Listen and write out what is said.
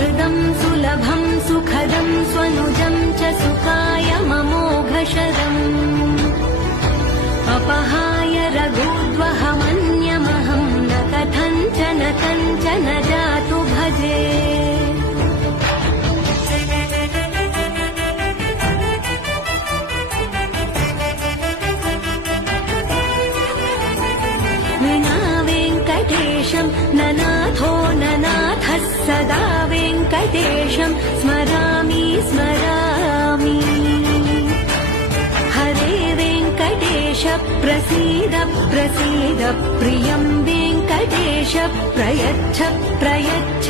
सुहृदं सुलभं सुखदं स्वनुजं च सुखाय ममोघशरम् अपहाय रघुद्वहमन्यमहं न कथञ्चन कञ्चन जातु भजे ननाथो ननाथः सदा वेङ्कटेशं स्मरामि स्मरामि हरे वेङ्कटेश प्रसीद प्रसीद प्रियं वेङ्कटेश प्रयच्छ प्रयच्छ